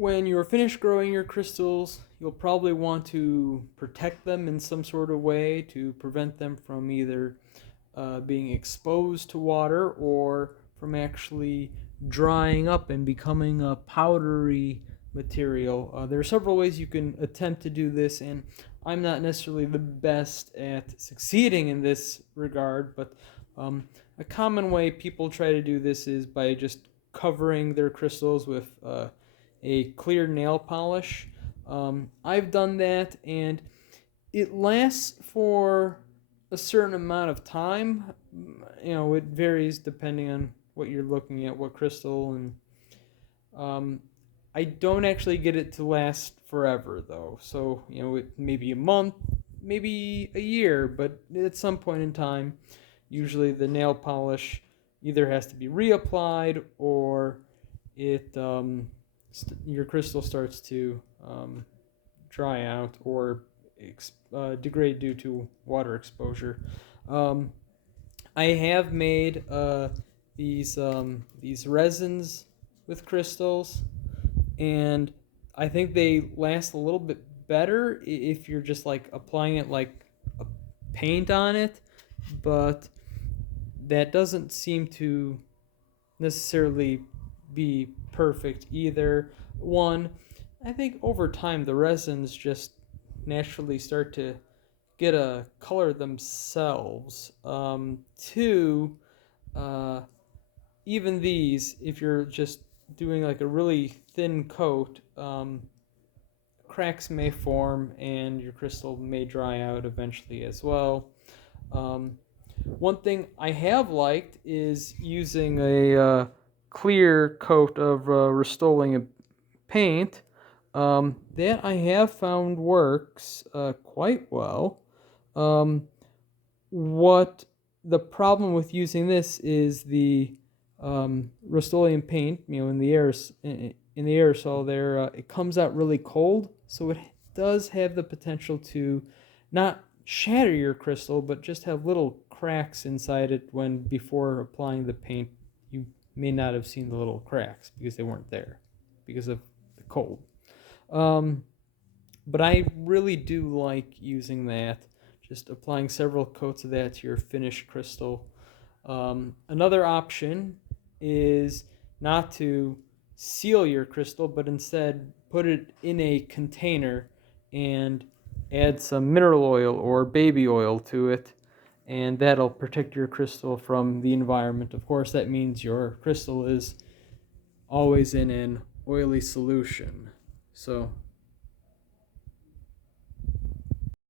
When you're finished growing your crystals, you'll probably want to protect them in some sort of way to prevent them from either being exposed to water or from actually drying up and becoming a powdery material. There are several ways you can attempt to do this, and I'm not necessarily the best at succeeding in this regard, but a common way people try to do this is by just covering their crystals with a clear nail polish. I've done that, and it lasts for a certain amount of time. It varies depending on what you're looking at, what crystal, and um, I don't actually get it to last forever though. So maybe a month, maybe a year, but at some point in time, usually the nail polish either has to be reapplied or it your crystal starts to dry out or degrade due to water exposure. Um, I have made these resins with crystals, and I think they last a little bit better if you're just like applying it like a paint on it, but that doesn't seem to necessarily be perfect either. One, I think over time the resins just naturally start to get a color themselves. Two, uh, even these, if you're just doing like a really thin coat, cracks may form and your crystal may dry out eventually as well. Um, One thing I have liked is using a clear coat of Rust-Oleum paint. That I have found works quite well. Um, what the problem with using this is the Rust-Oleum paint, in the air in the aerosol there, it comes out really cold, so it does have the potential to not shatter your crystal, but just have little cracks inside it when before applying the paint you may not have seen the little cracks because they weren't there because of the cold. Um, but I really do like using that, just applying several coats of that to your finished crystal. Another option is not to seal your crystal, but instead put it in a container and add some mineral oil or baby oil to it, and that'll protect your crystal from the environment. Of course, that means your crystal is always in an oily solution. So